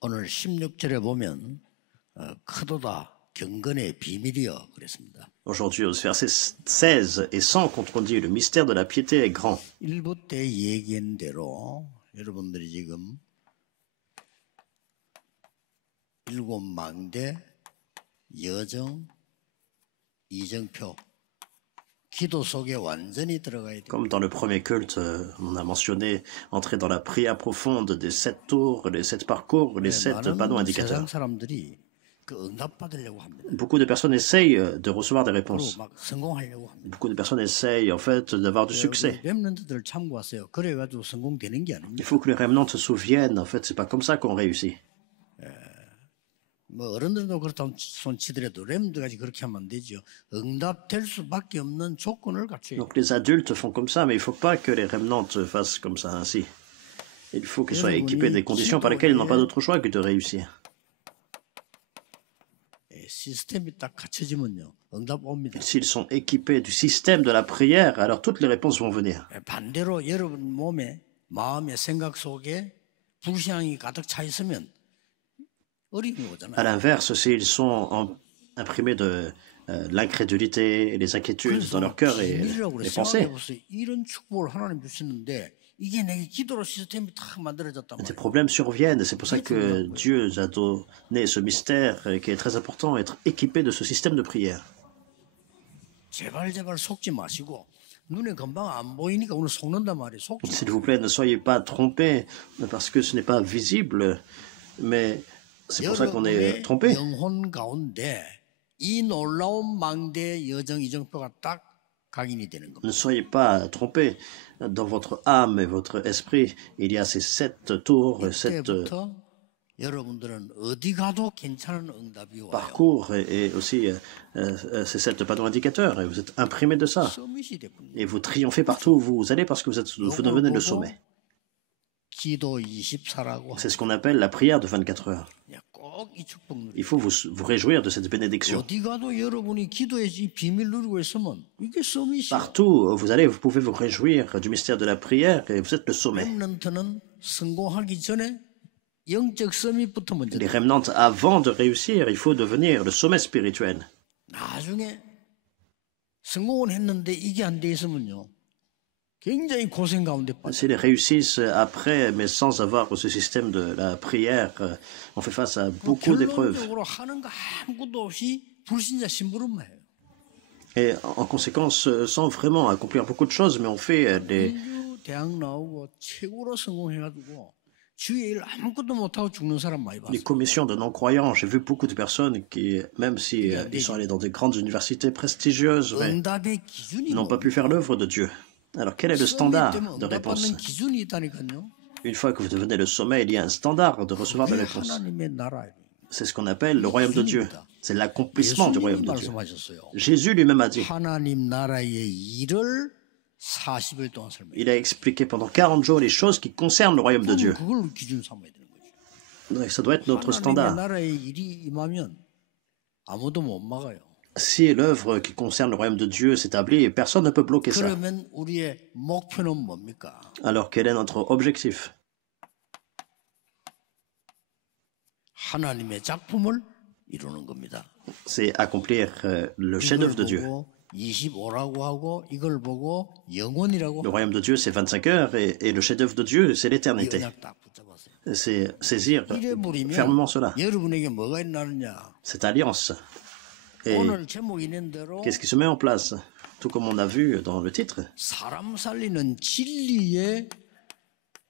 오늘 16절에 보면 크도다 경건의 비밀이여 그랬습니다. Aujourd'hui, au verset 16 et 100, quand on dit le mystère de la piété est grand. 1부 때 얘기한 대로 여러분들이 지금 일곱 망대, 여정, 이정표, 기도 속에 완전히 들어가야 돼요. Comme dans le premier culte, on a mentionné entrer dans la prière profonde des 7 tours, les 7 parcours, les 7 panneaux indicateurs. 세상 사람들이 그 응답 받으려고 합니다. Beaucoup de personnes essayent de recevoir des réponses. 막 성공하려고 합니다. Beaucoup de personnes essayent en fait d'avoir du succès. 렘넌트들 참고하세요. 그래가지고 성공되는 게 아닙니다. Il faut que les remnants se souviennent, en fait, c'est pas comme ça qu'on réussit. 뭐 어른들도 그렇다면 손치더라도 렘들까지 그렇게 하면 안 되죠. 응답될 수밖에 없는 조건을 갖춰야 돼요. Donc les adultes font comme ça, mais il ne faut pas que les remnants fassent comme ça ainsi. Il faut qu'ils soient équipés des conditions par lesquelles ils n'ont pas d'autre choix que de réussir. 시스템이 딱 갖춰지면요, 응답 옵니다. S'ils sont équipés du système de la prière, alors toutes les réponses vont venir. 반대로 여러분 몸에, 마음의 생각 속에 불신앙이 가득 차 있으면 어려움이 오잖아요. À l'inverse, s'ils sont imprimés de l'incrédulité et les inquiétudes dans leur cœur et les pensées, 이런 축복을 하나님 주시는데 이게 내게 기도로 시스템이 탁 만들어졌단 des 말이에요. problèmes surviennent. C'est pour ça que Dieu a donné ce mystère qui est très important, être équipé de ce système de prière. 제발 속지 마시고 눈에 금방 안 보이니까 오늘 속는단 말이에요. 속지 S'il vous plaît, ne soyez pas trompés, parce que ce n'est pas visible, mais c'est pour ça qu'on est trompé. 영혼 가운데 이 놀라운 망대 여정 이정표가 딱 각인이 되는 겁니다. Ne soyez pas trompés. Dans votre âme et votre esprit, il y a ces 7 tours, 7 그때부터 여러분들은 어디 가도 괜찮은 응답이 와요. parcours et aussi ces 7 panneaux indicateurs. Et vous êtes imprimés de ça. 서밋이 됐군요. Et vous triomphez partout où vous allez parce que vous devenez le sommet. 기도 24라고 C'est ce qu'on appelle la prière de 24 heures. 꼭 이 축복 누리. Il faut vous réjouir de cette bénédiction. 어디 가도 여러분이 기도의 이 비밀 누리고 있으면 이게 서밋이야. Partout où vous allez, vous pouvez vous réjouir du mystère de la prière et vous êtes le sommet. 렘넌트는 성공하기 전에 영적 서밋부터 먼저. Les remnants, avant de réussir, il faut devenir le sommet spirituel. 나중에 성공은 했는데 이게 안 돼 있으면요, 굉장히 고생 가운데 빠져. S'ils réussissent après, mais sans avoir ce système de la prière, on fait face à beaucoup d'épreuves. 결론적으로 하는 거 아무것도 없이 불신자 심부름만 해요. Et en conséquence, sans vraiment accomplir beaucoup de choses, mais on fait des... 대학 나오고 최고로 성공해가지고 주위에 일 아무것도 못하고 죽는 사람 많이 봤어요. Les commissions de non-croyants, j'ai vu beaucoup de personnes qui, même si ils sont allés dans des grandes universités prestigieuses, mais 응답의 기준이 n'ont pas pu faire l'œuvre de Dieu. Alors quel est le standard de réponse? 응답받는 기준이 있다니까요. Une fois que vous devenez le sommet, il y a un standard de recevoir des réponses. 하나님의 나라예요. C'est ce qu'on appelle le royaume de Dieu. C'est l'accomplissement du royaume de Dieu. 말씀하셨어요. Jésus lui-même a dit, 하나님 나라의 일을 40일 동안 설명해요. il a expliqué pendant 40 jours les choses qui concernent le royaume de Dieu. 그걸 기준 삼아야 되는 거죠. Donc, ça doit être notre 하나님의 standard. 나라의 일이 임하면 아무도 못 막아요. Si l'œuvre qui concerne le royaume de Dieu s'établit, personne ne peut bloquer ça. 그러면 우리의 목표는 뭡니까? Alors quel est notre objectif? 하나님의 작품을 이루는 겁니다. C'est accomplir le chef-d'œuvre de Dieu. 25라고 하고 이걸 보고 영원이라고 Le royaume de Dieu, c'est 25 heures, et le chef-d'œuvre de Dieu, c'est l'éternité. 언약 딱 붙잡았어요. C'est saisir 이래 fermement 버리면 cela, 여러분에게 뭐가 일어나느냐? cette alliance. Et 오늘 제목 있는 대로 qu'est-ce qui se met en place? Tout comme on a vu dans le titre, 사람 살리는 진리의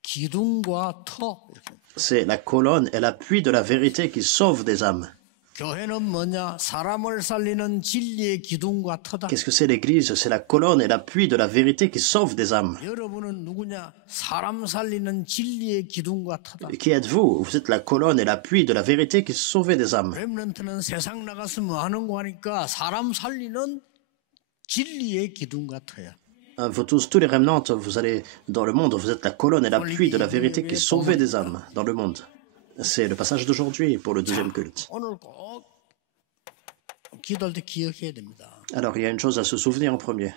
기둥과 터. 이렇게. c'est la colonne et l'appui de la vérité qui sauve des âmes. 교회는 뭐냐? 사람을 살리는 진리의 기둥과 터다. Qu'est-ce que c'est l'Église? C'est la colonne et l'appui de la vérité qui sauve des âmes. 여러분은 누구냐? 사람 살리는 진리의 기둥과 터다. Et qui êtes-vous? Vous êtes la colonne et l'appui de la vérité qui sauve des âmes. 렘넌트는 세상 나가서 뭐 하는 거 하니까 사람 살리는 진리의 기둥과 터야. Vous tous les remnants, vous allez dans le monde, vous êtes la colonne et l'appui de la vérité qui sauve des âmes dans le monde. C'est le passage d'aujourd'hui pour le deuxième culte. 오늘 꼭 기도할 때 기억해야 됩니다. Alors il y a une chose à se souvenir en premier,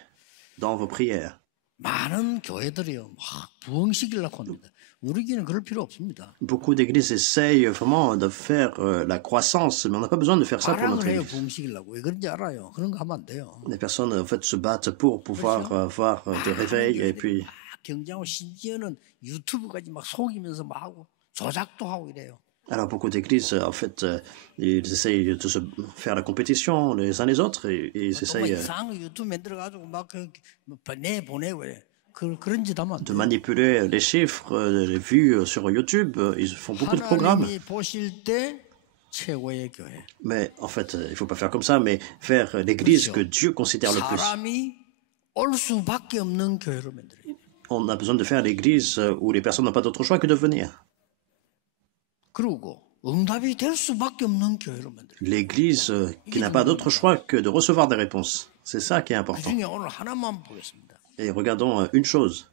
dans vos prières. 많은 교회들이요 막 부흥시키려고 합니다. 우리에게는 그럴 필요 없습니다. Beaucoup d'églises essayent vraiment de faire la croissance, mais on n'a pas besoin de faire ça pour notre 발악을 해요, église. 부흥시키려고. 왜 그런지 알아요. 그런 거 하면 안 돼요. Les personnes en fait se battent pour pouvoir avoir des réveils et puis 막 경쟁하고 심지어는 유튜브까지 막 속이면서 막 하고 조작도 하고 이래요. alors beaucoup d'églises en fait ils essayent de se faire la compétition les uns les autres et ils 또 essayent 이상한 거 유튜브 만들어가지고 막 내보내고 이래. 그런 짓 하면 안 de 돼요. manipuler les chiffres, les vues sur YouTube. Ils font beaucoup de programmes. 하나님이 보실 때 최고의 교회. Mais en fait, il ne faut pas faire comme ça, mais faire l'église que Dieu considère le plus. 사람이 올 수밖에 없는 교회로 만들어야 돼요. On a besoin de faire l'église où les personnes n'ont pas d'autre choix que de venir. 그리고 응답이 될 수밖에 없는 교회로 만들어야 돼요. L'église qui n'a pas d'autre choix que de recevoir des réponses. C'est ça qui est important. 그중에 오늘 하나만 보겠습니다. Et regardons une chose.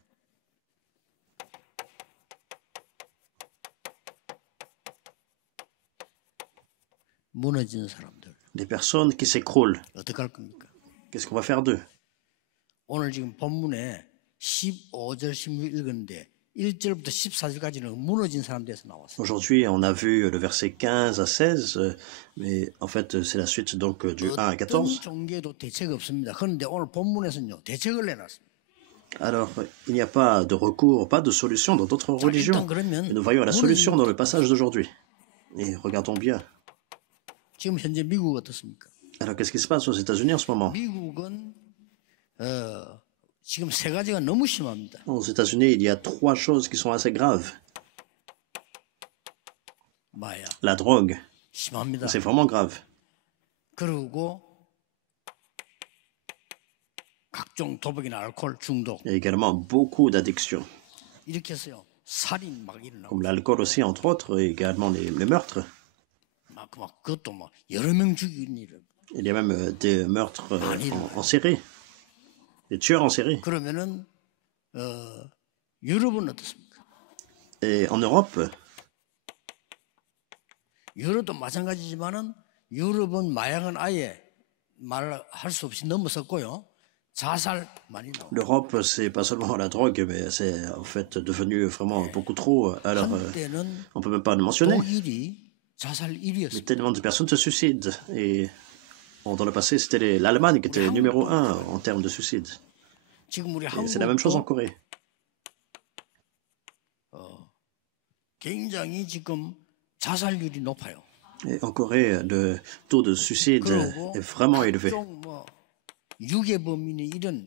무너진 사람들 Les personnes qui s'écroulent. 어떻게 할 겁니까? Qu'est-ce qu'on va faire d'eux? 오늘 지금 본문에 15절 16절 읽었는데 1절부터 14절까지는 무너진 사람들에서 나왔어요. Aujourd'hui, on a vu le verset 15 à 16, mais en fait, c'est la suite donc du 1 à 14. 어떤 종교에도 대책 없습니다. 그런데 오늘 본문에서는요 대책을 내놨습니다. Alors, il n'y a pas de recours, pas de solution dans d'autres religions. Et nous voyons la solution dans le passage d'aujourd'hui. Et regardons bien. 지금 현재 미국 어떻습니까? Alors, qu'est-ce qui se passe aux États-Unis en ce moment? 미국은 지금 세 가지가 너무 심합니다. Aux États-Unis, il y a trois choses qui sont assez graves. 마약 La drogue, 심합니다. c'est vraiment grave. 그리고 각종 도박이나 알코올 중독 Il y a également beaucoup d'addictions, 이렇게 해서요 살인 막 일어나고 comme l'alcool aussi, entre autres, et également les meurtres. 막 그것도 막 여러 명 죽이는 일. Il y a même des meurtres en série, des tueurs en série. 그러면은 유럽은 어떻습니까? Et en Europe, 유럽도 마찬가지지만은 유럽은 마약은 아예 말할 수 없이 넘어섰고요. 자살 많이 나와요. l'Europe, c'est pas seulement la drogue, mais c'est en fait devenu vraiment beaucoup trop. Alors, 한때는 on peut même pas le mentionner. 독일이 자살 1위였습니다. Tellement de personnes se suicident. Et dans le passé, c'était l'Allemagne qui était numéro 1 en termes de suicide. 지금 우리 Et c'est la même chose en 한국도 Corée. 굉장히 지금 자살률이 높아요. Et en Corée, le taux de suicide 그리고 est vraiment élevé. 각종 뭐 유괴범이니 이런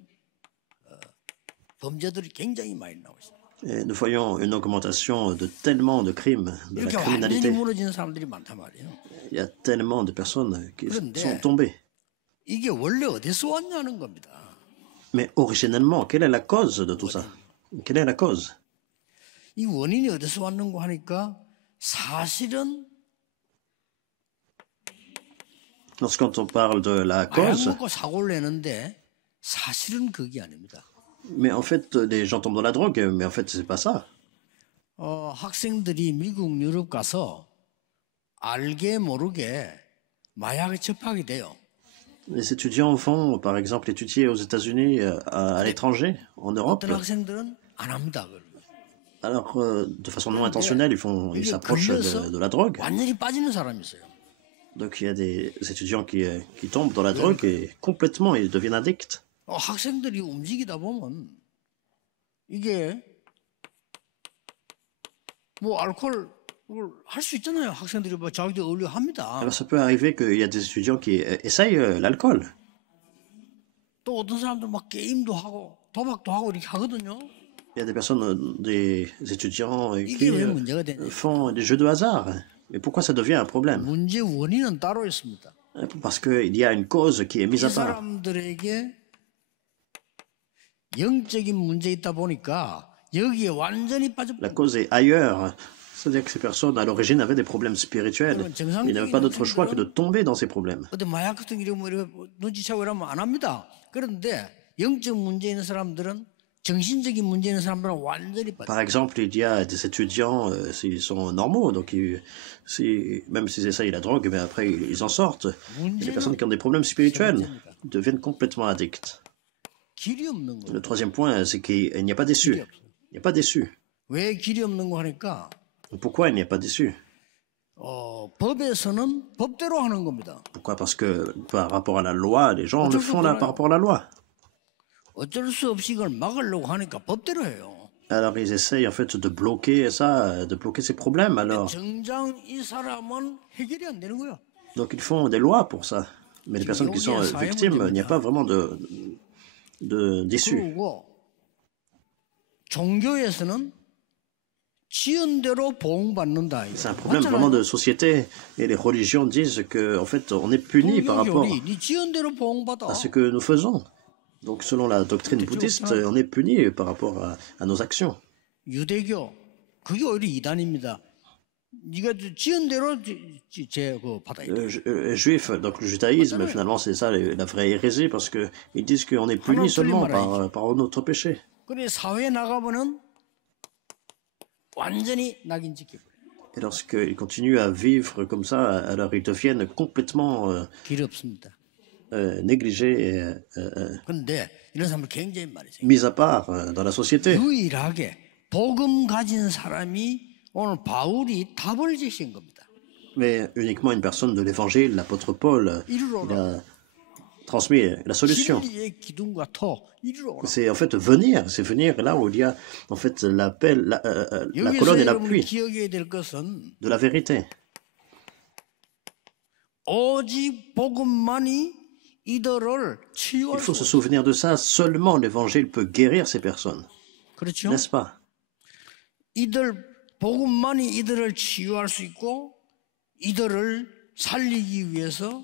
범죄들이 굉장히 많이 나오고 있어요. Et nous voyons une augmentation de tellement de crimes, de la 이렇게 완전히 criminalité. 무너지는 사람들이 많단 말이에요. Il y a tellement de personnes qui 그런데 sont tombées. 이게 원래 어디서 왔냐는 겁니다. Mais originellement, quelle est la cause de tout ça? Quelle est la cause? 이 원인이 어디서 왔는고 하니까 사실은 Lorsqu'on parle de la 마약 cause, 먹고 사고를 내는데 사실은 그게 아닙니다. mais en fait, les gens tombent dans la drogue, mais en fait, c'est pas ça. 학생들이 미국, 유럽 가서 알게 모르게 마약에 접하게 돼요. Les étudiants vont, par exemple, étudier aux États-Unis, à l'étranger, en Europe. 어떤 학생들은 안 합니다. 그걸. Alors, de façon non intentionnelle, ils s'approchent de la drogue. 완전히 빠지는 사람이 있어요. Donc, il y a des étudiants qui tombent dans la drogue et complètement, ils deviennent addicts. 학생들이 움직이다 보면 이게 뭐 알코올 할 수 있잖아요. 학생들이 뭐 자기들 어울려 합니다. Alors, ça peut arriver qu'il y a des étudiants qui essayent l'alcool. 또 어떤 사람들 막 게임도 하고 도박도 하고 이렇게 하거든요. Il y a des personnes, des étudiants qui 이게 왜 문제가 되냐? font des jeux de hasard. Mais pourquoi ça devient un problème? 문제 원인은 따로 있습니다. Parce qu'il y a une cause qui est mise 이 à part. 사람들에게 영적인 문제 있다 보니까 여기에 완전히 빠져. La cause est ailleurs. C'est-à-dire que ces personnes, à l'origine, avaient des problèmes spirituels. Ils n'avaient pas d'autre choix que de tomber dans ces problèmes. 어디 마약 같은 게 뭐 이렇게 눈치채고 이러면 안 합니다. 그런데 영적 문제 있는 사람들은 정신적인 문제 있는 사람들은 완전히 빠져. Par exemple, il y a des étudiants, s'ils sont normaux, donc même s'ils essayent la drogue, mais après ils en sortent. Il y a des personnes qui ont des problèmes spirituels, deviennent complètement addicts. 길이 없는 거예요. Le troisième point, c'est qu'il n'y a pas d'issue. Il n'y a pas d'issue. 왜 길이 없는 거 하니까 Pourquoi il n'y a pas d'issue? 법에서는 법대로 하는 겁니다. Pourquoi? Parce que par rapport à la loi, les gens le font là par rapport à la loi. 어쩔 수 없이 이걸 막으려고 하니까 법대로 해요. Alors ils essayent en fait de bloquer ça, de bloquer ces problèmes. Alors 정작 이 사람은 해결이 안 되는 거야. donc ils font des lois pour ça. Mais les personnes qui sont victimes, il n'y a pas vraiment d'issue. 그리고 종교에서는 지은대로 보응받는다. C'est un problème vraiment de société. Et les religions disent que en fait on est puni par rapport 네 지은대로 보응받아. à ce que nous faisons. Donc selon la doctrine bouddhiste, on est puni par rapport à nos actions. 유대교 그게 오히려 이단입니다. 네가 지은 대로 받아야 돼. Juif, donc le judaïsme, finalement c'est ça la vraie hérésie parce que ils disent qu'on est puni seulement par notre péché. 그래 사회에 나가보면 완전히 낙인 찍히고. Et lorsqu'ils continuent à vivre comme ça, alors ils deviennent complètement 길 없습니다. négligés, 그런데 이런 사람들 굉장히 많이 생겨. mis à part dans la société. 유일하게 복음 가진 사람이 오늘 바울이 답을 제시한 겁니다. Mais uniquement une personne de l'évangile, l'apôtre Paul, il a transmis la solution. 진리의 기둥과 터 이리로 오라. C'est en fait venir là où il y a en fait l'appel, la colonne et l'appui 기억해야 될 것은 de la vérité. 오직 복음만이 이들을 Il 치유할 faut 수 se souvenir de ça. Seulement l'évangile peut guérir ces personnes, 그렇죠? n'est-ce pas? 복음만이 이들을 치유할 수 있고 이들을 살리기 위해서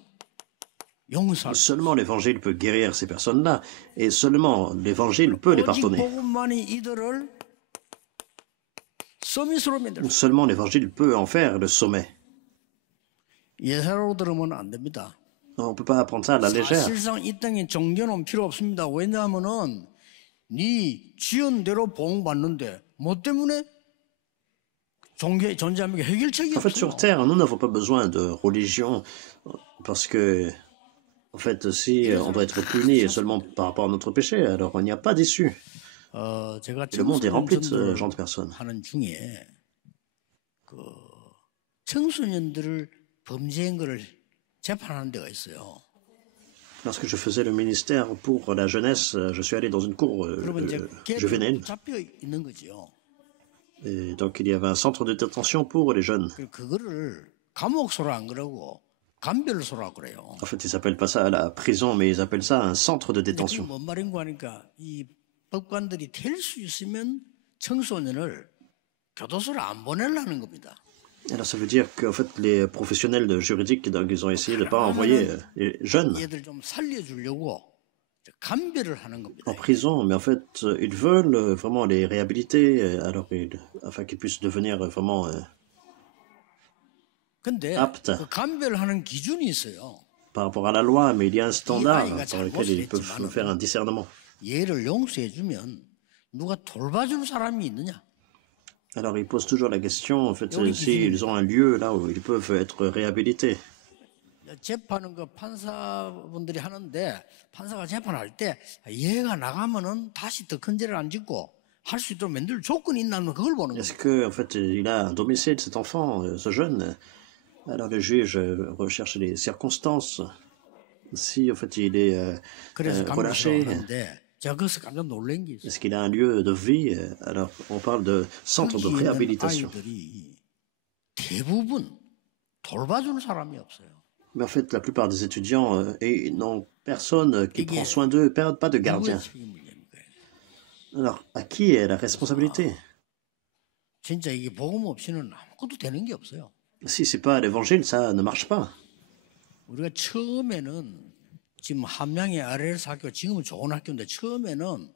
용서할 수 Seulement l'évangile peut guérir ces personnes-là, et seulement l'évangile peut les 오직 pardonner. 복음만이 이들을 서밋으로 만들 수 Seulement l'évangile peut en faire le sommet. 예사로 들으면 안 됩니다. On ne peut pas apprendre ça à la légère. 사실상 이 땅에 종교는 필요 없습니다. 왜냐하면은 네 지은 대로 보응받는데 뭐 때문에 종교에 존재하는 게 해결책이 En fait, sur 없어요. Terre, nous n'avons pas besoin de religion, parce que, en fait, si on doit être puni seulement par rapport à notre péché, alors il n'y a pas d'issue. 제가 Le monde est rempli de ce 청소년들 genre de personnes. 하는 중에 그 청소년들을 범죄한 거를 재판하는 데가 있어요. Lorsque je faisais le ministère pour la jeunesse, je suis allé dans une cour 그러면 이제 juvénile. 잡혀 있는 거죠. Et donc il y avait un centre de détention pour les jeunes. 그거를 감옥소라 안 그러고 감별소라 그래요. En fait, ils n'appellent pas ça la prison, mais ils appellent ça un centre de 그게 détention. 뭔 말인가 하니까 이 법관들이 될 수 있으면 청소년을 교도소를 안 보내려는 겁니다. Alors ça veut dire qu'en fait les professionnels juridiques, donc, ils ont essayé de ne pas envoyer les jeunes 얘들 좀 살려주려고 감별을 하는 겁니다. en prison, mais en fait ils veulent vraiment les réhabiliter, afin qu'ils puissent devenir vraiment 근데 aptes 그 감별하는 기준이 있어요. par rapport à la loi, mais il y a un standard par lequel ils peuvent faire un discernement. 얘를 용서해주면 누가 돌봐줄 사람이 있느냐? Alors ils posent toujours la question, en fait, s'ils ont un lieu là où ils peuvent être réhabilités. 재판은 그 판사분들이 하는데 판사가 재판할 때 얘가 나가면은 다시 더 큰 죄를 안 짓고 할 수 있도록 만들 조건이 있나면 그걸 보는 거예요. Est-ce que en fait il a un domicile cet enfant, ce jeune? Alors le juge recherche les circonstances. Si en fait il est 그래서 relâché, 하는데 제가 거기서 깜짝 놀란 게 있어요. est-ce qu'il a un lieu de vie? Alors on parle de centre de 거기 있는 réhabilitation. 아이들이 대부분 돌봐주는 사람이 없어요. Mais en fait la plupart des étudiants n'ont personne qui prend soin d'eux, pas de gardien. 누구의 책임이냐니까요. Alors à qui est la responsabilité? 진짜 이게 복음 없이는 아무것도 되는 게 없어요. Si c'est pas l'évangile, ça ne marche pas. 우리가 처음에는 지금 함양의 RLS 학교 지금은 좋은 학교인데 처음에는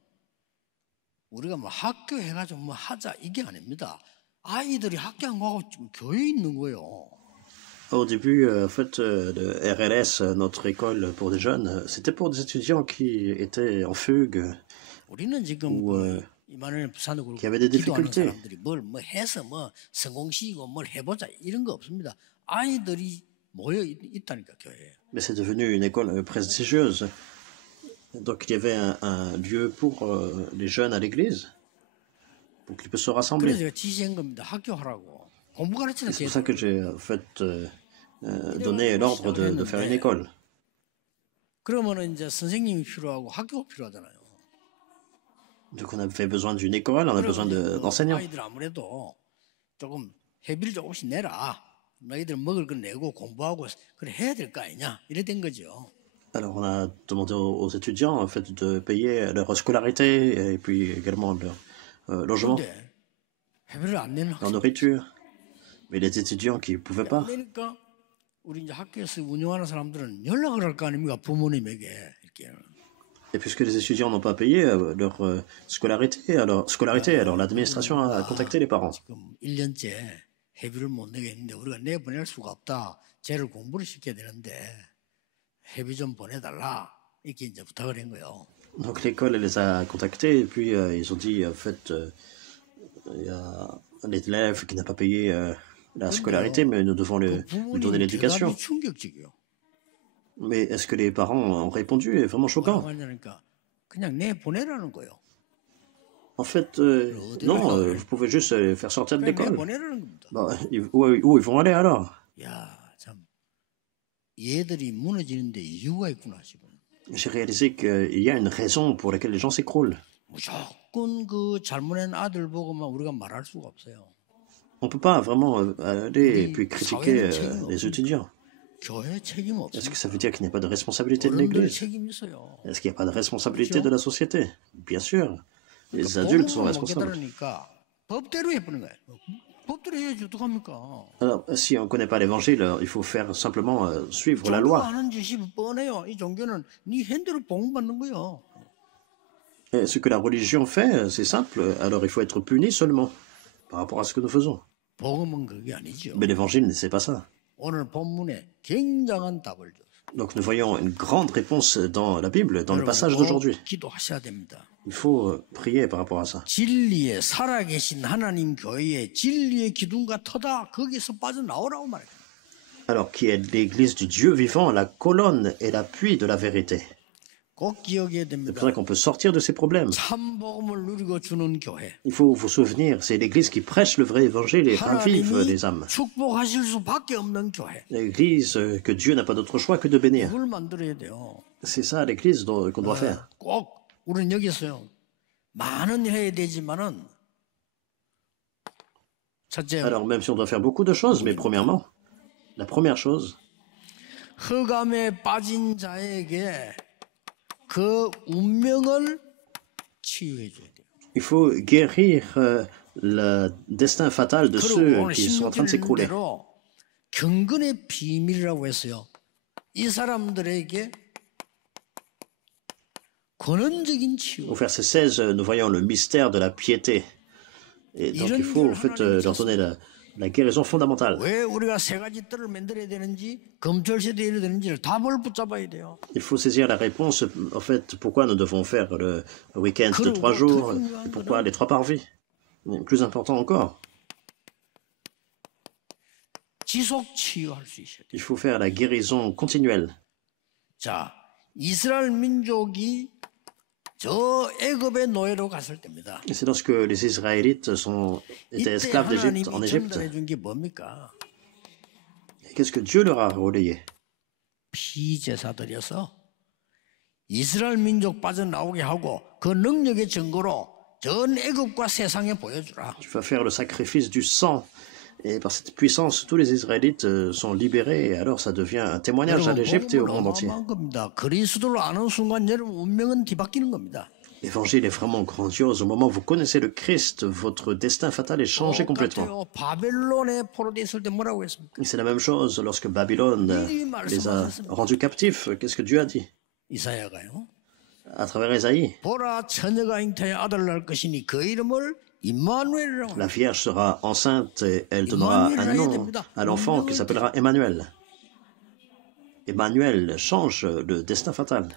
우리가 뭐 학교 해가지고 뭐 하자 이게 아닙니다. 아이들이 학교 안 가고 지금 교회에 있는 거예요. Au début, en fait, de RLS, notre école pour des jeunes, c'était pour des étudiants qui étaient en fugue 우리는 지금 ou 이만한 부산에 그렇고 qui avaient des 기도하는 difficultés. 사람들이 뭘 뭐 해서 뭐 성공시키고 뭘 해보자 이런 거 없습니다. 아이들이 모여 있다니까 교회에. Mais c'est devenu une école prestigieuse. Donc il y avait un lieu pour les jeunes à l'église, pour qu'ils puissent se rassembler. 그래서 제가 지시한 겁니다. 학교하라고. 공부 가르치는 C'est pour ça que j'ai en fait donné l'ordre de faire une école. 그러면은 이제 선생님이 필요하고 학교가 필요하잖아요. Donc on avait besoin d'une école, on a besoin d'enseignants. 아이들 아무래도 조금 회비를 조금씩 내라. 너희들 먹을 건 내고 공부하고 그래 해야 될 거 아니냐 이래 된 거죠. Alors on a demandé aux étudiants en fait de payer leur scolarité et puis également leur logement, 근데 회비를 안 내는 leur 학생 nourriture. Mais les étudiants qui ne pouvaient pas, 그러니까 우리 이제 학교에서 운영하는 사람들은 연락을 할 거 아닙니까 부모님에게 이렇게. et puisque les étudiants n'ont pas payé leur scolarité, alors l'administration a contacté les parents. 지금 1년째 회비를 못 내겠는데 우리가 내보낼 수가 없다. 쟤를 공부를 시켜야 되는데 회비 좀 보내달라 이렇게 이제 부탁을 한 거예요. Donc l'école elle les a contactés et puis ils ont dit en fait il y a un élève qui n'a pas payé la scolarité, mais nous devons lui donner 부모님 l'éducation. 대답이 충격적이에요. Mais est-ce que les parents ont répondu? C'est vraiment choquant. 뭐라고 하냐니까 그냥 내보내라는 거예요. En fait, non, vous pouvez juste les faire sortir de 그냥 l'école. 내보내라는 겁니다. Bah, où ils vont aller alors? 야, 참 얘들이 무너지는데 이유가 있구나 지금. J'ai réalisé qu'il y a une raison pour laquelle les gens s'écroulent. 무조건 그 잘못한 아들 보고만 우리가 말할 수가 없어요. On ne peut pas vraiment aller et puis critiquer les étudiants. 교회 책임 Est-ce 없어요. que ça veut dire qu'il n'y a pas de responsabilité de 어른들 l'Église? 책임 있어요. Est-ce qu'il n'y a pas de responsabilité de la société? Bien sûr. Les adultes sont 복음을 못 responsables. 깨달으니까 법대로 해보는 거예요. 법대로 해야지 어떡합니까? Alors, si on ne connaît pas l'évangile, il faut faire simplement suivre la 종교가 loi. 하는 짓이 뻔해요. 이 종교는 네 핸대로 복음받는 거예요. Et ce que la religion fait, c'est simple. Alors, il faut être puni seulement par rapport à ce que nous faisons. 복음은 그게 아니죠. Mais l'évangile, c'est pas ça. 오늘 본문에 굉장한 답을 줬어요. Donc, nous voyons une grande réponse dans la Bible, dans le passage d'aujourd'hui. 기도하셔야 됩니다. Il faut prier par rapport à ça. 진리에 살아계신 하나님 교회에 진리의 기둥과 터다 거기서 빠져나오라고 말해요. Alors, qui est l'Église du Dieu vivant, la colonne et l'appui de la vérité. 꼭 기억해야 C'est 됩니다. pour ça qu'on peut sortir de ces problèmes. 참 복음을 누리고 주는 교회. Il faut vous souvenir, c'est l'Église qui prêche le vrai évangile et ravive 하나님이 les âmes. 축복하실 수밖에 없는 교회. L'Église que Dieu n'a pas d'autre choix que de bénir. 그걸 만들어야 돼요. C'est ça l'Église qu'on doit faire. 꼭 우리는 여기서요. 많은 일 해야 되지만은 첫째 Alors, même si on doit faire beaucoup de choses, mais premièrement, la première chose, 흑암에 빠진 자에게 그 운명을 치유해 줘야 돼요. il faut guérir le destin fatal de 그리고 ceux 오늘 qui sont en train de s'écrouler. 16절대로 경건의 비밀이라고 했어요. 이 사람들에게 근원적인 치유. Au verset 16, nous voyons le mystère de la piété. Et donc, il faut en fait leur donner la guérison fondamentale. 왜 우리가 세 가지 뜰을 만들어야 되는지 검철시대에 이래야 되는지를 답을 붙잡아야 돼요. Il faut saisir la réponse, en fait, pourquoi nous devons faire le week-end de 3 jours, et pourquoi les 3 parvis. Plus important encore, 지속 치유할 수 있어야 돼요. il faut faire la guérison continuelle. 자, 이스라엘 민족이 저 애굽의 노예로 갔을 때입니다. Et c'est lorsque les Israélites étaient 이때 esclaves d'Égypte, en 하나님이 Égypte. 전달해 준 게 뭡니까? Et qu'est-ce que Dieu leur a relayé? 피제사들이어서 이스라엘 민족 빠져나오게 하고 그 능력의 증거로 전 애굽과 세상에 보여주라. Tu vas faire le sacrifice du sang. Et par cette puissance, tous les Israélites sont libérés. Et alors, ça devient un témoignage à l'Égypte et au monde entier. 어마어마한 겁니다. 그리스도를 아는 순간 여러분 운명은 뒤바뀌는 겁니다. L'évangile est vraiment grandiose. Au moment où vous connaissez le Christ, votre destin fatal est changé complètement. 똑같아요. 바벨론에 포로돼 있을 때 뭐라고 했습니까? Et c'est la même chose lorsque Babylone les a rendus captifs. Qu'est-ce que Dieu a dit 이사야가요. à travers Ésaïe? 보라 처녀가 잉태에 아들을 낳을 것이니 그 이름을 임마누엘이라고. La Vierge sera enceinte et elle donnera un nom à l'enfant qui s'appellera Emmanuel. Emmanuel change le destin fatal.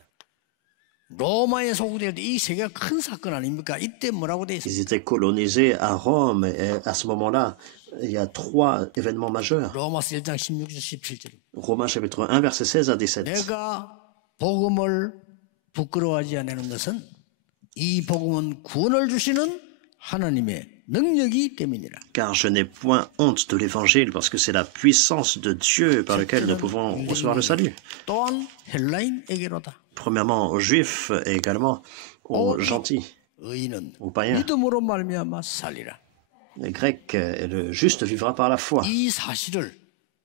로마에 소구될 때 이 세계가 큰 사건 아닙니까? 이때 뭐라고 돼 있어요? Ils étaient colonisés à Rome et à ce moment-là, il y a 3 événements majeurs. 로마서 1장 16절 17절. Romains chapitre 1, verset 16 à 17. 내가 복음을 부끄러워하지 않는 것은 이 복음은 구원을 주시는 하나님의 능력이 때문이라. Car je n'ai point honte de l'évangile, parce que c'est la puissance de Dieu par laquelle nous pouvons recevoir le salut. 또한 헬라인에게로다. Premièrement aux Juifs et également aux gentils, 의인은 aux païens. 믿음으로 말미암아 살리라. Les Grecs, et le juste vivra par la foi. 이 사실을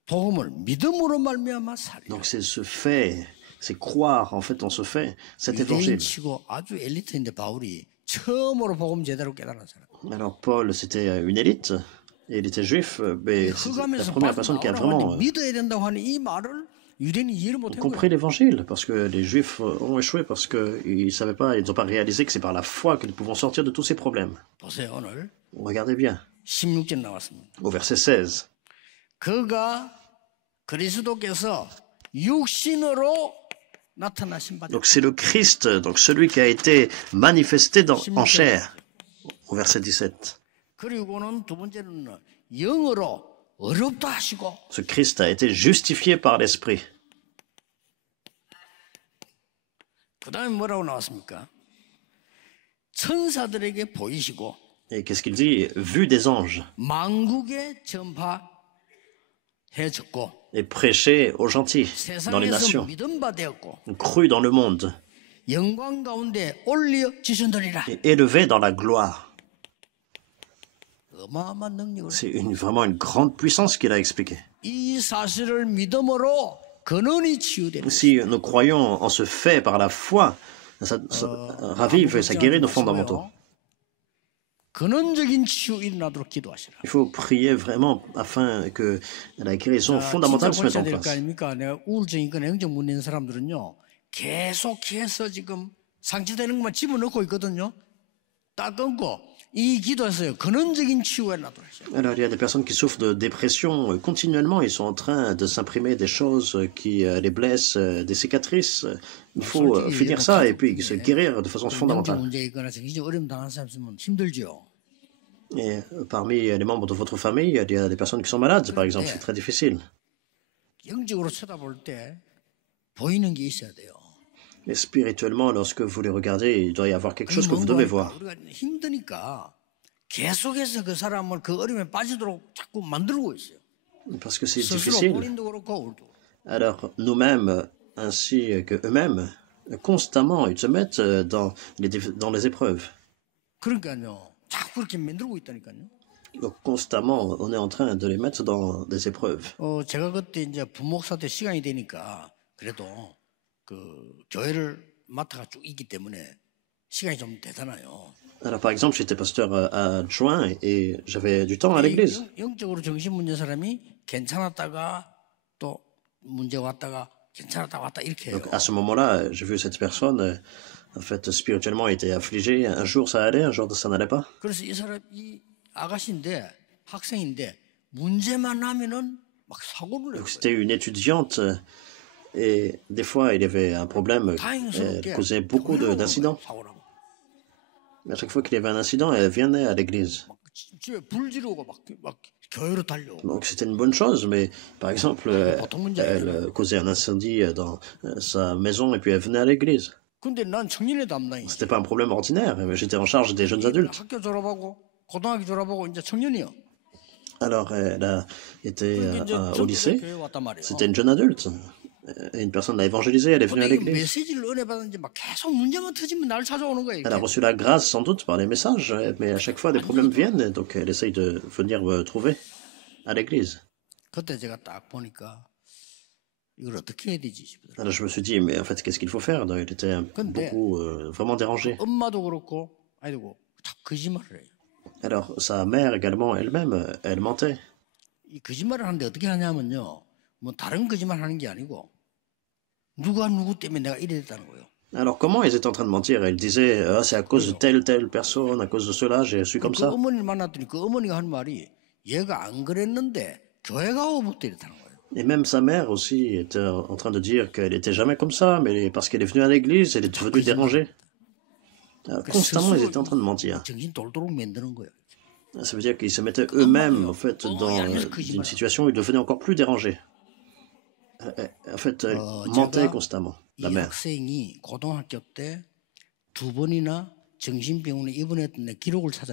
복음을 믿음으로 말미암아 살리라. Donc c'est ce fait, c'est croire en fait en ce fait, cet évangile. 유대인치고 아주 엘리트인데 바울이 처음으로 복음 제대로 깨달은 사람. Alors Paul, c'était une élite, et il était juif, mais c'est la première personne qui a vraiment 믿어야 된다고 하는 이 말을 유대인이 이해를 못한 거예요. compris l'évangile, parce que les juifs ont échoué, parce qu'ils ne savaient pas, ils n'ont pas réalisé que c'est par la foi que nous pouvons sortir de tous ces problèmes. 보세요, 오늘 Regardez bien, 16절 나왔습니다. au verset 16. 그가 그리스도께서 육신으로 나타나신 바. Donc c'est le Christ, donc celui qui a été manifesté en chair, au verset 17. 그리고는 두 번째는 영으로 어렵다 하시고. Ce Christ a été justifié par l'Esprit. 그 다음에 뭐라고 나왔습니까? 천사들에게 보이시고. Et qu'est-ce qu'il dit? Vu des anges. 만국에 전파해졌고. Et prêché aux gentils dans les nations. Cru dans le monde. 영광 가운데 올려지신다리라. Et élevé dans la gloire. 어마어마한 능력을. C'est vraiment une grande puissance qu'il a expliquée. 이 사실을 믿음으로 근원이 치유되는. Si nous croyons en ce fait par la foi, ça ravive et ça guérit nos fondamentaux. 근원적인 치유 일어나도록 기도하시라. Il faut prier vraiment afin que la guérison fondamentale se mette en place. 아닙니까? 내가 우울증 있거나 영적 문제 있는 사람들은요, 계속해서 지금 상처되는 것만 집어넣고 있거든요. 딱 끊고 이 기도에서요, 근원적인 치유가 일어나도록 하시라. Alors il y a des personnes qui souffrent de dépression continuellement, ils sont en train de s'imprimer des choses qui les blessent, des cicatrices. Il faut finir ça et puis se guérir de façon fondamentale. Et parmi les membres de votre famille, il y a des personnes qui sont malades, par exemple, c'est très difficile. Et spirituellement, lorsque vous les regardez, il doit y avoir quelque chose que vous devez voir. Parce que c'est difficile. Alors nous-mêmes, ainsi qu'eux-mêmes, constamment, ils se mettent dans les épreuves. Donc constamment, on est en train de les mettre dans des épreuves. 제가 그때 이제 부목사 때 시간이 되니까 그래도 그 교회를 맡아가 쭉 있기 때문에 시간이 좀 되잖아요. Alors par exemple, j'étais pasteur adjoint et j'avais du temps à l'église. 영적으로 정신 문제 사람이 괜찮았다가 또 문제 왔다가 괜찮았다 왔다 이렇게 해요. Donc à ce moment-là, j'ai vu cette personne, en fait, spirituellement, était affligée. Un jour ça allait, un jour ça n'allait pas. 그래서 이 사람 이 아가씨인데 학생인데 문제만 하면은 막 사고를 내요. C'était une étudiante et des fois il y avait un problème, elle causait beaucoup d'incidents. Mais à chaque fois qu'il y avait un incident, elle venait à l'église. Donc c'était une bonne chose, mais par exemple, elle causait un incendie dans sa maison et puis elle venait à l'église. C'était pas un problème ordinaire, mais j'étais en charge des jeunes adultes. Alors elle a été au lycée, c'était une jeune adulte. Et une personne l'a évangélisée, elle est venue à l'église. Elle a reçu la grâce sans doute par les messages, mais à chaque fois des problèmes viennent, donc elle essaye de venir me trouver à l'église. Alors je me suis dit, mais en fait, qu'est-ce qu'il faut faire? Il était beaucoup, vraiment dérangé. Alors sa mère également, elle-même, elle mentait. Alors comment ils étaient en train de mentir? Ils disaient c'est à cause de telle personne, à cause de cela, je suis comme ça. Et même sa mère aussi était en train de dire qu'elle n'était jamais comme ça, mais parce qu'elle est venue à l'église, elle est devenue dérangée. Alors, constamment, ils étaient en train de mentir. Ça veut dire qu'ils se mettaient eux-mêmes en fait dans une situation où ils devenaient encore plus dérangés. En fait, elle mentait constamment, la mère.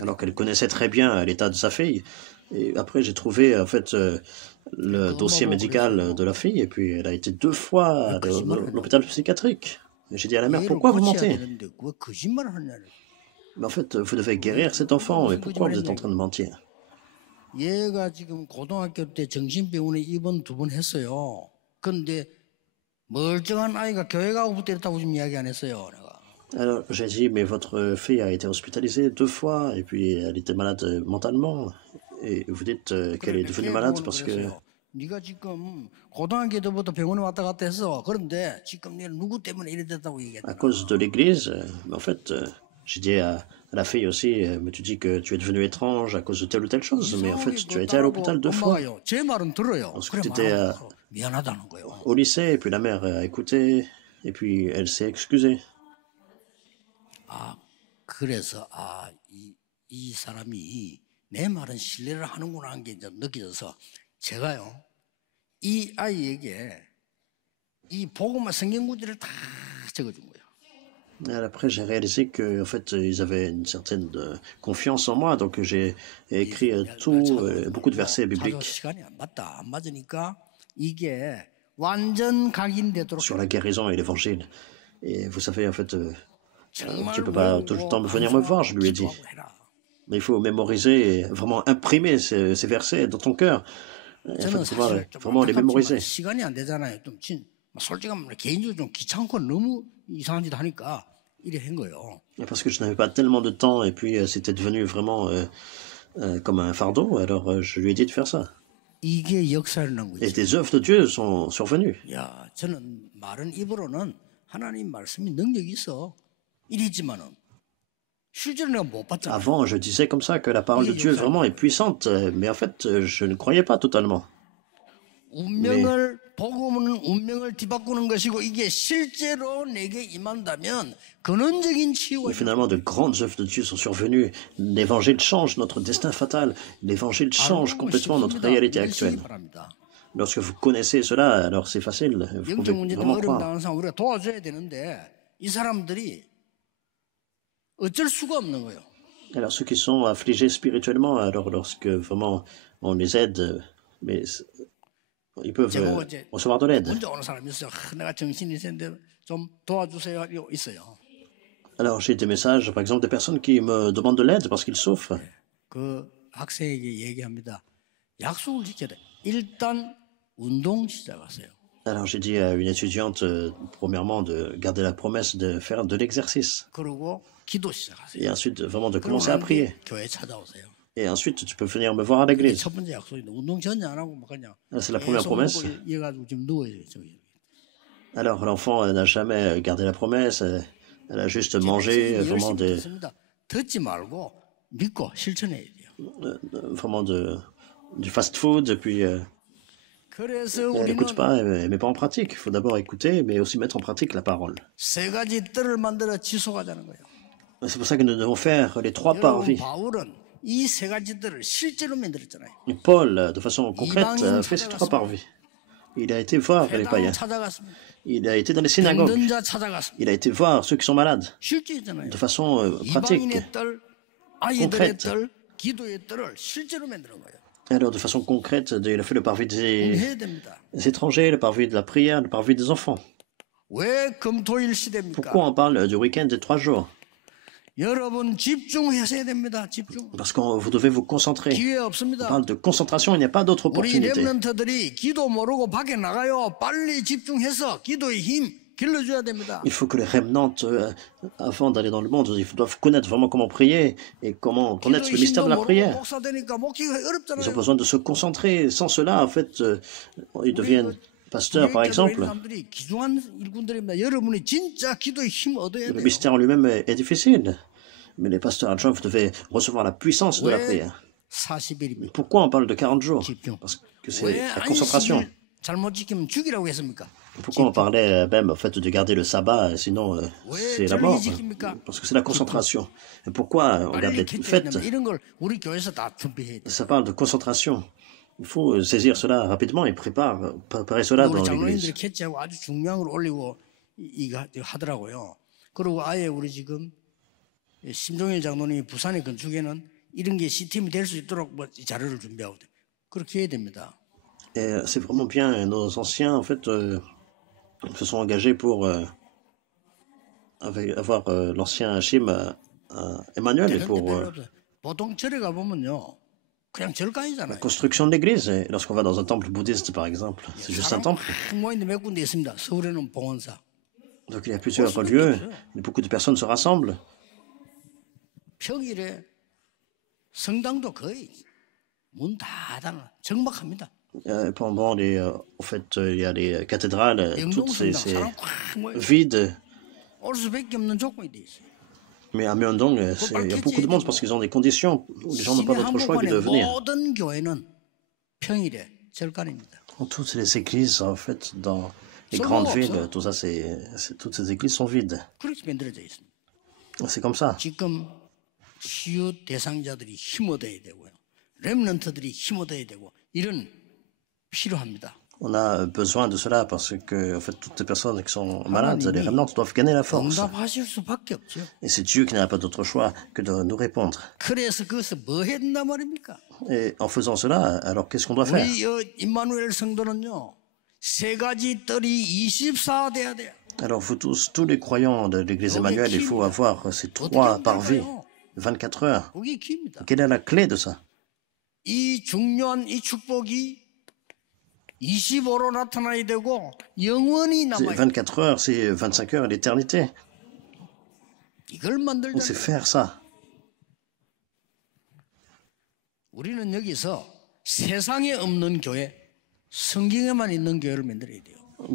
Alors qu'elle connaissait très bien l'état de sa fille. Et après, j'ai trouvé en fait le dossier médical de la fille, et puis elle a été 2 fois à l'hôpital psychiatrique. Et j'ai dit à la mère, pourquoi vous mentez? Mais en fait, vous devez guérir cet enfant, mais pourquoi vous êtes en train de mentir? 얘가 지금 고등학교 때 정신병원에 입원 2번 했어요. 그런데 멀쩡한 아이가 교회 가고 때렸다고 지금 이야기 안 했어요. 내가. Alors, j'ai dit, mais votre fille a été hospitalisée 2 fois, et puis elle était malade mentalement. Et vous dites qu'elle est devenue malade parce que... 네가 지금 고등학교 때부터 병원에 왔다 갔다 했어. 그런데 지금 내가 누구 때문에 이래 됐다고 얘기했다. À cause de l'église, en fait, j'ai dit à la fille aussi, mais tu dis que tu es devenue étrange à cause de telle ou telle chose, mais en fait, tu as été à l'hôpital 2 fois. Ensuite, tu étais au lycée, et puis la mère a écouté, et puis elle s'est excusée. 아, 그래서 이 사람이 내 말은 신뢰를 하는구나 하는 게 이제 느껴져서 제가요 이 아이에게 이 복음과 성경 구절을 다 적어준 거예요. Après, j'ai réalisé que, en fait, ils avaient une certaine confiance en moi, donc j'ai écrit beaucoup de versets bibliques sur la guérison et l'évangile. Et vous savez, en fait, tu ne peux pas tout le temps venir me voir, je lui ai dit. Mais il faut mémoriser et vraiment imprimer ces versets dans ton cœur. Il faut pouvoir vraiment les mémoriser. Parce que je n'avais pas tellement de temps et puis c'était devenu vraiment comme un fardeau, alors je lui ai dit de faire ça. Et des œuvres de Dieu sont survenues. Avant, je disais comme ça que la parole de Dieu vraiment est puissante, mais en fait, je ne croyais pas totalement. Mais finalement, de grandes œuvres de Dieu sont survenues. L'évangile change notre destin fatal. L'évangile change complètement notre réalité actuelle. Lorsque vous connaissez cela, alors c'est facile. Vous pouvez vraiment croire. Alors ceux qui sont affligés spirituellement, alors lorsque vraiment on les aide, mais ils peuvent recevoir de l'aide. Alors j'ai des messages, par exemple, des personnes qui me demandent de l'aide parce qu'ils souffrent. Alors j'ai dit à une étudiante, premièrement, de garder la promesse de faire de l'exercice. Et ensuite, vraiment de commencer à prier. Et ensuite, tu peux venir me voir à l'église. C'est la première promesse. Alors l'enfant n'a jamais gardé la promesse, elle a juste mangé vraiment du fast-food, et puis elle n'écoute pas, elle ne met pas en pratique. Il faut d'abord écouter, mais aussi mettre en pratique la parole. C'est pour ça que nous devons faire les 3 parvis. Et Paul, de façon concrète, a fait ces 3 parvis. Il a été voir les païens. Il a été dans les synagogues. Il a été voir ceux qui sont malades. De façon pratique, concrète. Alors, de façon concrète, il a fait le parvis des étrangers, le parvis de la prière, le parvis des enfants. Pourquoi on parle du week-end des 3 jours? Parce que vous devez vous concentrer. On parle de concentration, il n'y a pas d'autre opportunité. Il faut que les remnants, avant d'aller dans le monde, ils doivent connaître vraiment comment prier et comment connaître le mystère de la prière. Ils ont besoin de se concentrer. Sans cela, en fait, ils deviennent pasteurs, par exemple. Le mystère en lui-même est difficile. Mais les pasteurs adjoints, vous devez recevoir la puissance de la prière. Pourquoi on parle de 40 jours? Parce que c'est la concentration. Pourquoi on parlait même en fait, de garder le sabbat, sinon c'est la mort? Parce que c'est la concentration. Et pourquoi on garde les fêtes? Ça parle de concentration. Il faut saisir cela rapidement et préparer cela dans l'église. 심종일 장로님이 부산의 건축에는 이런 게 시스템이 될 수 있도록 뭐 자료를 준비하고 그렇게 해야 됩니다. Et c'est vraiment bien. Nos anciens, en fait, se sont engagés pour avoir l'ancien Hachim Emmanuel et pour 보통 절에 가보면요. 그냥 절간이잖아요. la construction de l'église. Et lorsqu'on va dans un temple bouddhiste, par exemple, c'est juste un temple. 모인데 몇 군데 있습니다. 서울에는 봉헌사. Donc il y a plusieurs lieux, et beaucoup de personnes se rassemblent. 평일에 성당도 거의 문 닫아 정막합니다. Pendant les, en fait, il y a les cathédrales, toutes c'est vide. 올 수밖에 없는 조건이 돼 있어요. Mais à Myeongdong, il y a beaucoup de monde parce qu'ils ont des conditions où les gens n'ont pas d'autre choix que de venir. 모든 교회는 평일에 절간입니다. Toutes les églises, en fait, dans les grandes villes, tout ça, toutes ces églises sont vides. 그렇게 만들어져 있습니다. C'est comme ça. 지금 치유 대상자들이 힘 얻어야 되고요. 렘넌트들이 힘 얻어야 되고 이런 필요합니다. On a besoin de cela parce que en fait, toutes les personnes qui sont malades, les remnants doivent gagner la force. Et c'est Dieu qui n'a pas d'autre choix que de nous répondre. Et en faisant cela, alors qu'est-ce qu'on doit faire? Alors vous tous les croyants de l'église Emmanuel, il faut avoir ces 3 parvis, 24 heures. Quelle est la clé de ça? C'est 24 heures, c'est 25 heures à l'éternité. On sait faire ça. Il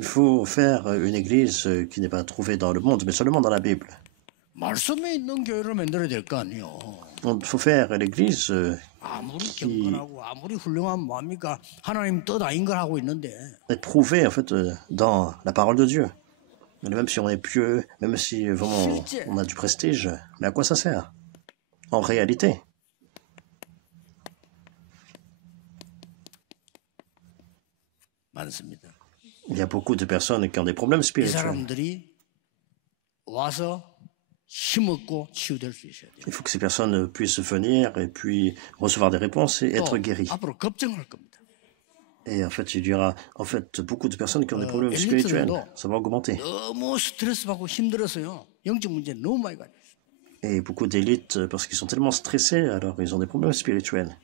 faut faire une église qui n'est pas trouvée dans le monde, mais seulement dans la Bible. Il faut faire l'église qui est prouvée en fait dans la parole de Dieu. Mais même si on est pieux, même si vraiment on a du prestige, mais à quoi ça sert en réalité? Il y a beaucoup de personnes qui ont des problèmes spirituels. Il faut que ces personnes puissent venir et puis recevoir des réponses et être guéries. Et en fait, il y aura en fait beaucoup de personnes qui ont des problèmes spirituels. Ça va augmenter. Et beaucoup d'élites, parce qu'ils sont tellement stressés, alors ils ont des problèmes spirituels.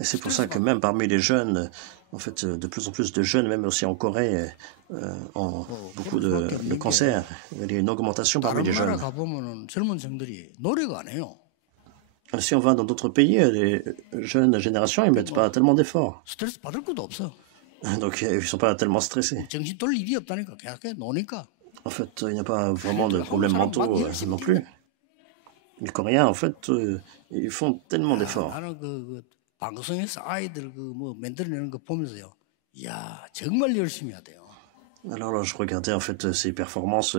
Et c'est pour ça que même parmi les jeunes, en fait, de plus en plus de jeunes, même aussi en Corée, ont beaucoup de cancers. Il y a une augmentation parmi les jeunes. Si on va dans d'autres pays, les jeunes générations, ils ne mettent pas tellement d'efforts. Donc, ils ne sont pas tellement stressés. En fait, il n'y a pas vraiment de problèmes mentaux non plus. Les Coréens, en fait, ils font tellement d'efforts. Alors là, je regardais en fait ces performances.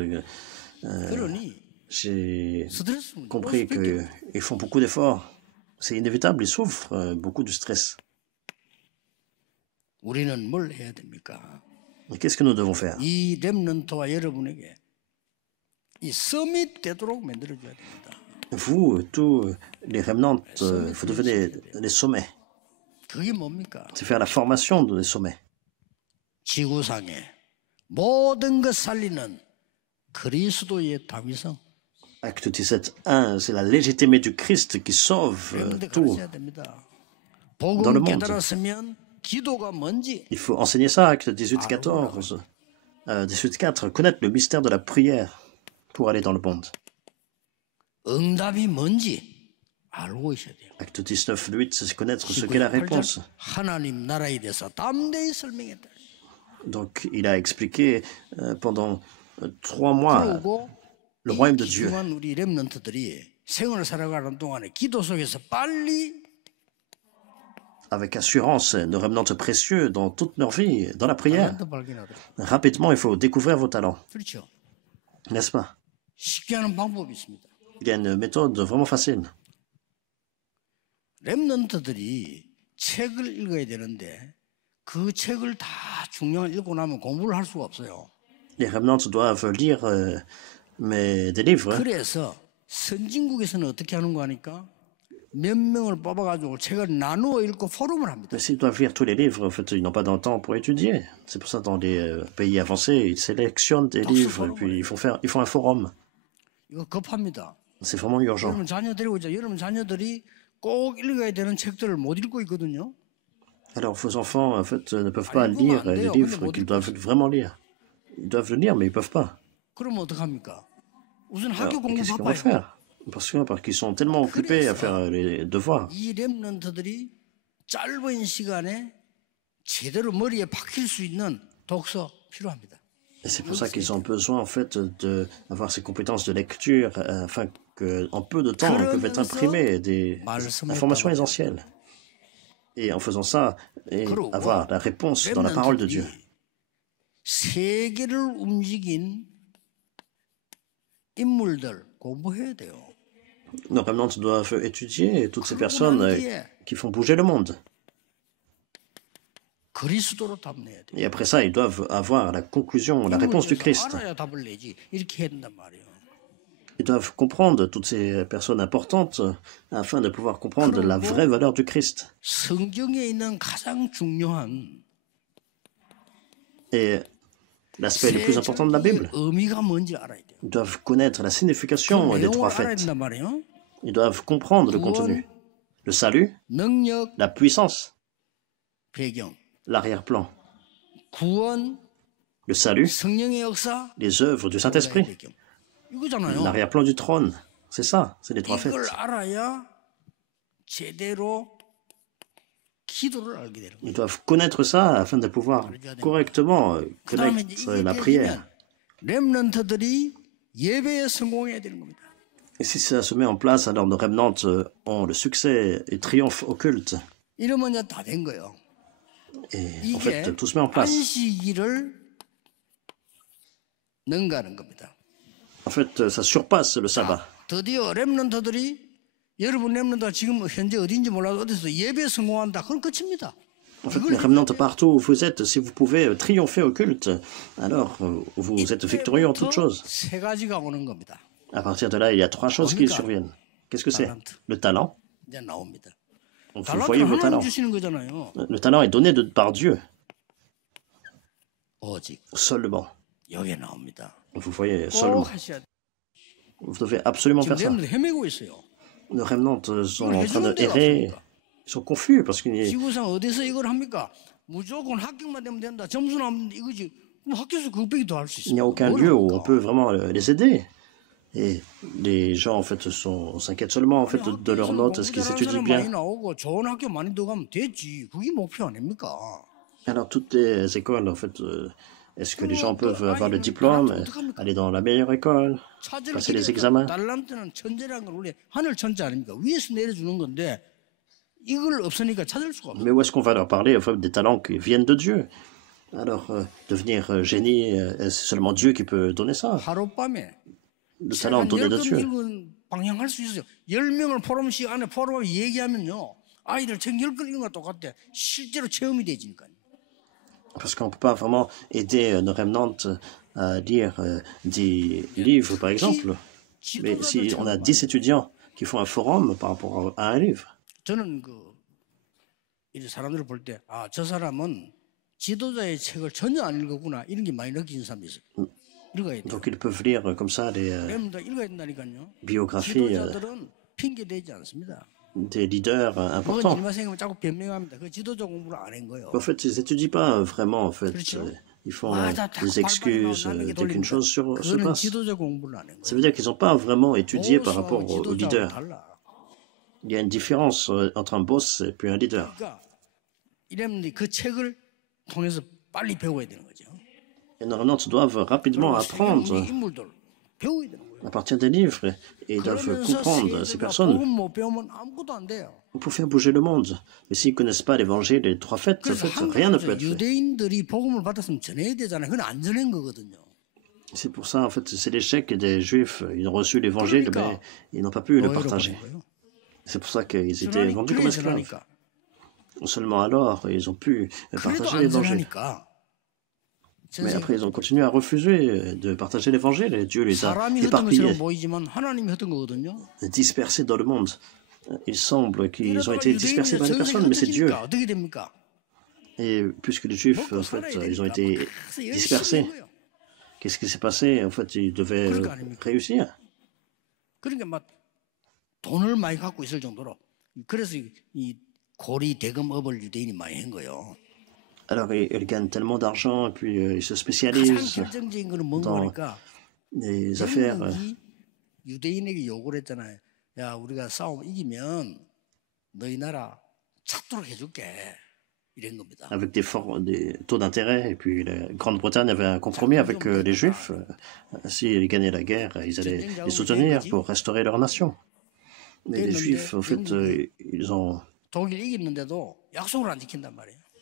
J'ai compris qu'ils font beaucoup d'efforts. C'est inévitable, ils souffrent beaucoup du stress. Mais qu'est-ce que nous devons faire? Vous, tous les remnants, vous devenez les sommets. C'est faire la formation des sommets. Acte 17.1, c'est la légitimité du Christ qui sauve tout dans le monde. Il faut enseigner ça, Acte 18.14. 18.4, connaître le mystère de la prière pour aller dans le monde. Acte 19.8, c'est connaître ce qu'est la réponse. Donc, il a expliqué pendant 3 mois le royaume de Dieu. Avec assurance, nos remnants précieux dans toute leur vie, dans la prière. Rapidement, il faut découvrir vos talents. N'est-ce pas? Il y a une méthode vraiment facile. Les remnants doivent lire des livres. Mais s'ils doivent lire tous les livres, en fait, ils n'ont pas de temps pour étudier. C'est pour ça, dans les pays avancés, ils sélectionnent des livres et puis ils font un forum. C'est vraiment urgent. Alors, vos enfants, en fait, ne peuvent pas lire les livres qu'ils doivent vraiment lire. Ils doivent le lire, mais ils ne peuvent pas. Alors, qu'est-ce qu'on va faire? Parce qu'ils sont tellement occupés à faire les devoirs. Et c'est pour ça qu'ils ont besoin, en fait, d'avoir ces compétences de lecture, afin qu'en peu de temps, ils peuvent être imprimés des informations essentielles. Et en faisant ça, et avoir la réponse dans la parole de Dieu. Nos remnants doivent étudier toutes ces personnes qui font bouger le monde. Et après ça, ils doivent avoir la conclusion, la réponse du Christ. Ils doivent comprendre toutes ces personnes importantes afin de pouvoir comprendre la vraie valeur du Christ. Et l'aspect le plus important de la Bible, ils doivent connaître la signification des trois fêtes. Ils doivent comprendre le contenu, le salut, la puissance, l'arrière-plan, le salut, les œuvres du Saint-Esprit, l'arrière-plan du trône. C'est ça, c'est les trois fêtes. Ils doivent connaître ça afin de pouvoir correctement connaître la prière. Et si ça se met en place, alors nos remnants ont le succès et triomphent au culte. Et en fait, tout se met en place. En fait, ça surpasse le sabbat. En fait, les remnants partout où vous êtes, si vous pouvez triompher au culte, alors vous êtes victorieux en toutes choses. À partir de là, il y a trois choses qui surviennent. Qu'est-ce que c'est? Le talent. Vous voyez vos talents. Le talent est donné par Dieu. Seulement. Vous voyez, seulement. Vous devez absolument faire ça. Nos remnants sont en train de errer. Ils sont confus parce qu'il n'y a aucun lieu où on peut vraiment les aider. Et les gens, en fait, s'inquiètent seulement en fait, de leurs notes, est-ce qu'ils étudient bien? Alors, toutes les écoles, en fait, est-ce que les gens peuvent avoir le diplôme, aller dans la meilleure école, passer les examens? Mais où est-ce qu'on va leur parler en fait, des talents qui viennent de Dieu? Alors, devenir génie, c'est seulement Dieu qui peut donner ça. Le talent donné de Dieu. Parce qu'on ne peut pas vraiment aider nos remnants à lire des livres, par exemple. Mais si on a 10 étudiants qui font un forum par rapport à un livre, donc ils peuvent lire comme ça les biographies des leaders importants. En fait, ils n'étudient pas vraiment, en fait. Ils font des excuses dès qu'une chose se passe. Ça veut dire qu'ils n'ont pas vraiment étudié par rapport aux leaders. Il y a une différence entre un boss et puis un leader. Et nos remnants doivent rapidement apprendre à partir des livres et ils doivent comprendre ces personnes. On peut faire bouger le monde, mais s'ils ne connaissent pas l'évangile et les trois fêtes, en fait, rien ne peut être fait. C'est pour ça, en fait, c'est l'échec des Juifs. Ils ont reçu l'évangile, mais ils n'ont pas pu le partager. C'est pour ça qu'ils étaient vendus comme esclaves. Seulement alors, ils ont pu partager l'évangile. Mais après, ils ont continué à refuser de partager l'évangile et Dieu les a éparpillés, dispersés dans le monde. Il semble qu'ils ont été dispersés par les personnes, mais c'est Dieu. Et puisque les Juifs, en fait, ils ont été dispersés, qu'est-ce qui s'est passé? En fait, ils devaient réussir. Alors, ils gagnent tellement d'argent et puis ils se spécialisent dans les affaires. Avec des taux d'intérêt, et puis la Grande-Bretagne avait un compromis avec les Juifs. S'ils gagnaient la guerre, ils allaient les soutenir pour restaurer leur nation. Mais les Juifs, en fait, ils ont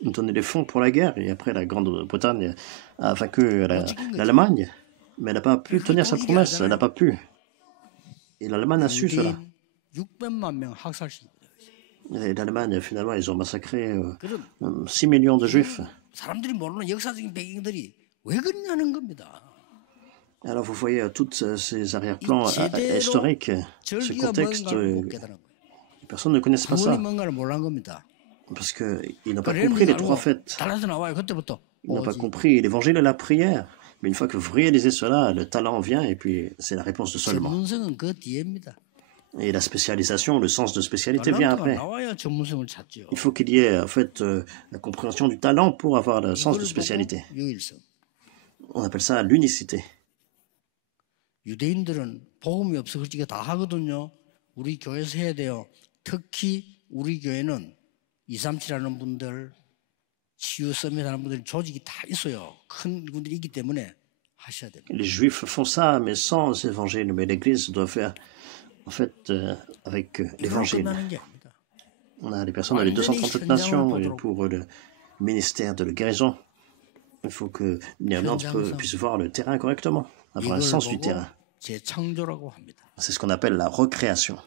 donné les fonds pour la guerre, et après la Grande-Bretagne a vaincu l'Allemagne, mais elle n'a pas pu tenir sa promesse, elle n'a pas pu. Et l'Allemagne a su cela. Et l'Allemagne, finalement, ils ont massacré 6 millions de Juifs. Alors vous voyez tous ces arrière-plans historiques, ce contexte, personne ne connaissait pas ça. Parce qu'ils n'ont pas compris les 3 fêtes. Ils n'ont pas compris l'évangile et la prière. Mais une fois que vous réalisez cela, le talent vient et puis c'est la réponse de seulement. Et la spécialisation, le sens de spécialité vient après. Il faut qu'il y ait en fait la compréhension du talent pour avoir le sens de spécialité. On appelle ça l'unicité. 유대인들은 복음이 없어 그렇게 다 하거든요. 우리 교회에서 해야 돼요. 특히 우리 교회는 237하는 분들, 치유 서밋하는 분들 조직이 다 있어요. 큰 분들이 있기 때문에 하셔야 됩니다. Les Juifs font ça, mais sans évangile. Mais l'Église doit faire, en fait, avec l'évangile. On a des personnes dans les 237 nations et pour le ministère de la guérison, il faut que l'Irlande puisse voir le terrain correctement, avoir un sens du terrain. C'est ce qu'on appelle la recréation.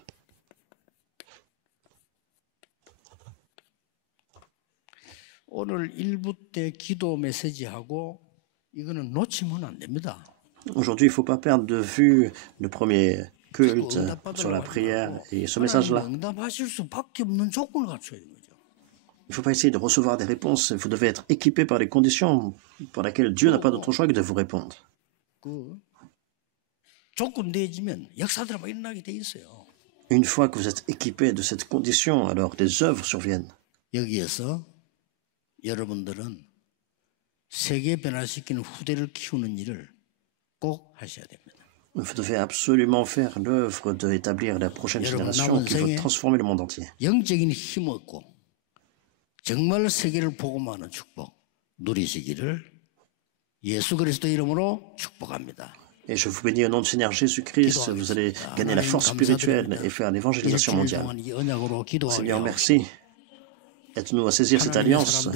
Aujourd'hui, il ne faut pas perdre de vue le premier culte sur la prière et ce message-là. Il ne faut pas essayer de recevoir des réponses. Vous devez être équipé par les conditions pour lesquelles Dieu n'a pas d'autre choix que de vous répondre. Une fois que vous êtes équipé de cette condition, alors les œuvres surviennent. Vous devez absolument faire l'œuvre d'établir la prochaine génération qui va transformer le monde entier. 정말 세계를 복음하는 축복 누리시기를 예수 그리스도 이름으로 축복합니다. Et je vous bénis au nom du Seigneur Jésus-Christ, vous allez gagner la force spirituelle et faire l'évangélisation mondiale. Seigneur, merci. Aide-nous à saisir cette alliance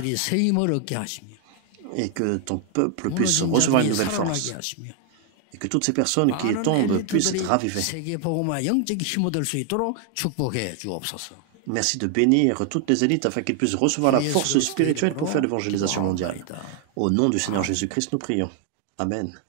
et que ton peuple puisse recevoir une nouvelle force. Et que toutes ces personnes qui tombent puissent être ravivées. Merci de bénir toutes les élites afin qu'ils puissent recevoir la force spirituelle pour faire l'évangélisation mondiale. Au nom du Seigneur Jésus-Christ, nous prions. Amen.